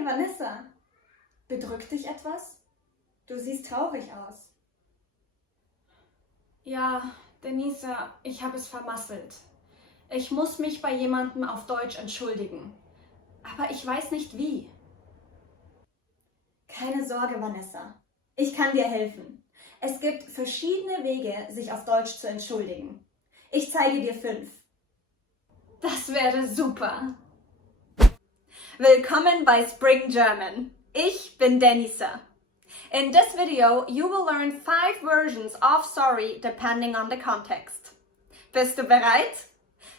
Hey, Vanessa, bedrückt dich etwas? Du siehst traurig aus. Ja, Denise, ich habe es vermasselt. Ich muss mich bei jemandem auf Deutsch entschuldigen. Aber ich weiß nicht wie. Keine Sorge, Vanessa. Ich kann dir helfen. Es gibt verschiedene Wege, sich auf Deutsch zu entschuldigen. Ich zeige dir 5. Das wäre super. Willkommen bei Spring German. Ich bin Denisa. In this video, you will learn 5 versions of sorry depending on the context. Bist du bereit?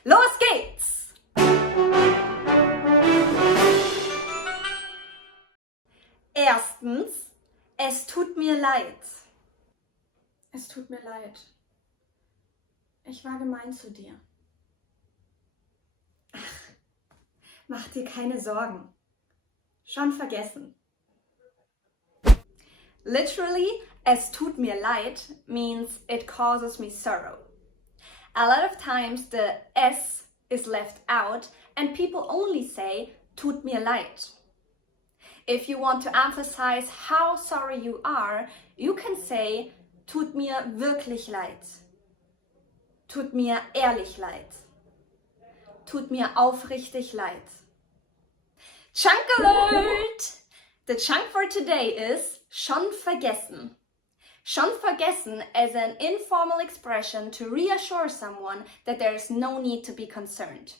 Los geht's! Erstens, es tut mir leid. Es tut mir leid. Ich war gemein zu dir. Mach dir keine Sorgen. Schon vergessen. Literally, es tut mir leid means it causes me sorrow. A lot of times the S is left out and people only say tut mir leid. If you want to emphasize how sorry you are, you can say tut mir wirklich leid. Tut mir ehrlich leid. Tut mir aufrichtig leid. Chunk alert! The chunk for today is schon vergessen. Schon vergessen is an informal expression to reassure someone that there is no need to be concerned,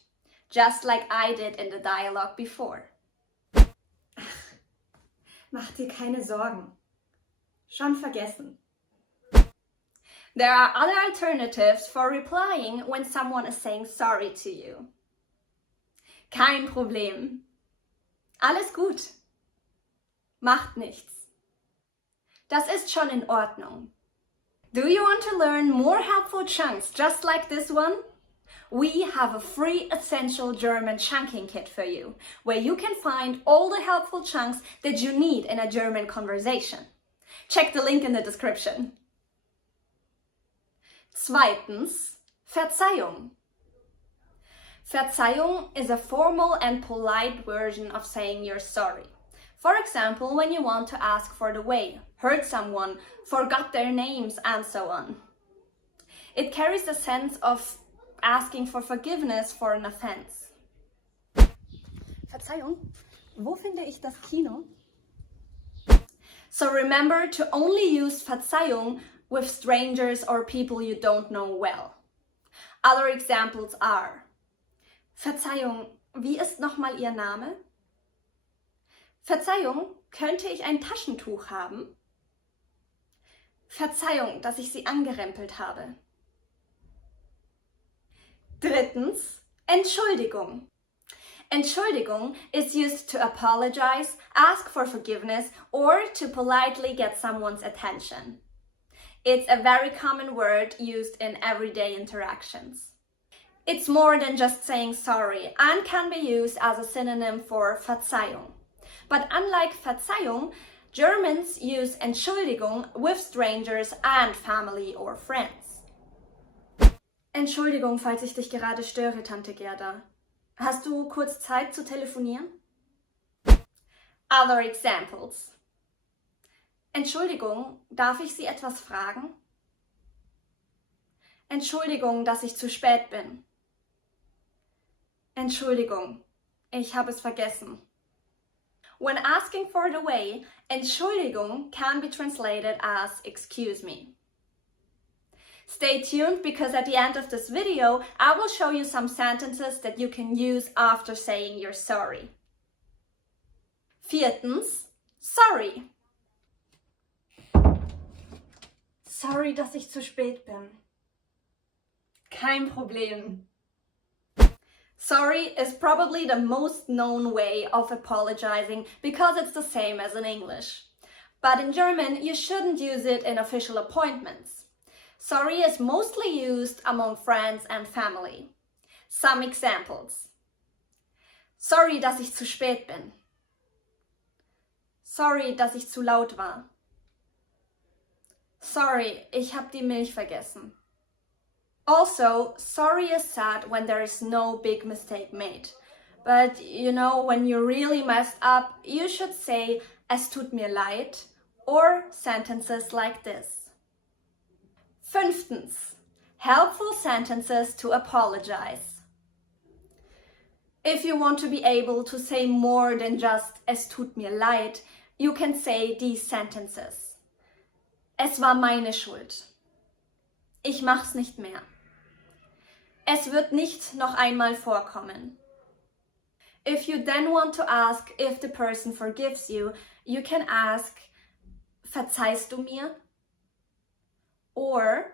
just like I did in the dialogue before. Mach dir keine Sorgen. Schon vergessen. There are other alternatives for replying when someone is saying sorry to you. Kein Problem. Alles gut. Macht nichts. Das ist schon in Ordnung. Do you want to learn more helpful chunks just like this one? We have a free essential German chunking kit for you, where you can find all the helpful chunks that you need in a German conversation. Check the link in the description. Zweitens, Verzeihung. Verzeihung is a formal and polite version of saying you're sorry. For example, when you want to ask for the way, hurt someone, forgot their names, and so on. It carries the sense of asking for forgiveness for an offense. Verzeihung, wo finde ich das Kino? So remember to only use Verzeihung with strangers or people you don't know well. Other examples are: Verzeihung, wie ist nochmal Ihr Name? Verzeihung, könnte ich ein Taschentuch haben? Verzeihung, dass ich Sie angerempelt habe. Drittens, Entschuldigung. Entschuldigung is used to apologize, ask for forgiveness, or to politely get someone's attention. It's a very common word used in everyday interactions. It's more than just saying sorry and can be used as a synonym for Verzeihung. But unlike Verzeihung, Germans use Entschuldigung with strangers and family or friends. Entschuldigung, falls ich dich gerade störe, Tante Gerda. Hast du kurz Zeit zu telefonieren? Other examples. Entschuldigung, darf ich Sie etwas fragen? Entschuldigung, dass ich zu spät bin. Entschuldigung, ich habe es vergessen. When asking for the way, Entschuldigung can be translated as excuse me. Stay tuned because at the end of this video, I will show you some sentences that you can use after saying you're sorry. Viertens, sorry. Sorry, dass ich zu spät bin. Kein Problem. Sorry is probably the most known way of apologizing because it's the same as in English. But in German, you shouldn't use it in official appointments. Sorry is mostly used among friends and family. Some examples. Sorry, dass ich zu spät bin. Sorry, dass ich zu laut war. Sorry, ich habe die Milch vergessen. Also, sorry is said when there is no big mistake made. But you know, when you really messed up, you should say es tut mir leid or sentences like this. 5. Helpful sentences to apologize. If you want to be able to say more than just es tut mir leid, you can say these sentences. Es war meine Schuld. Ich mach's nicht mehr. Es wird nicht noch einmal vorkommen. If you then want to ask if the person forgives you, you can ask, verzeihst du mir? Or,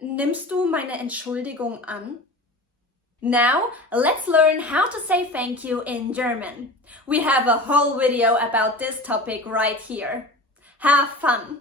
nimmst du meine Entschuldigung an? Now, let's learn how to say thank you in German. We have a whole video about this topic right here. Have fun!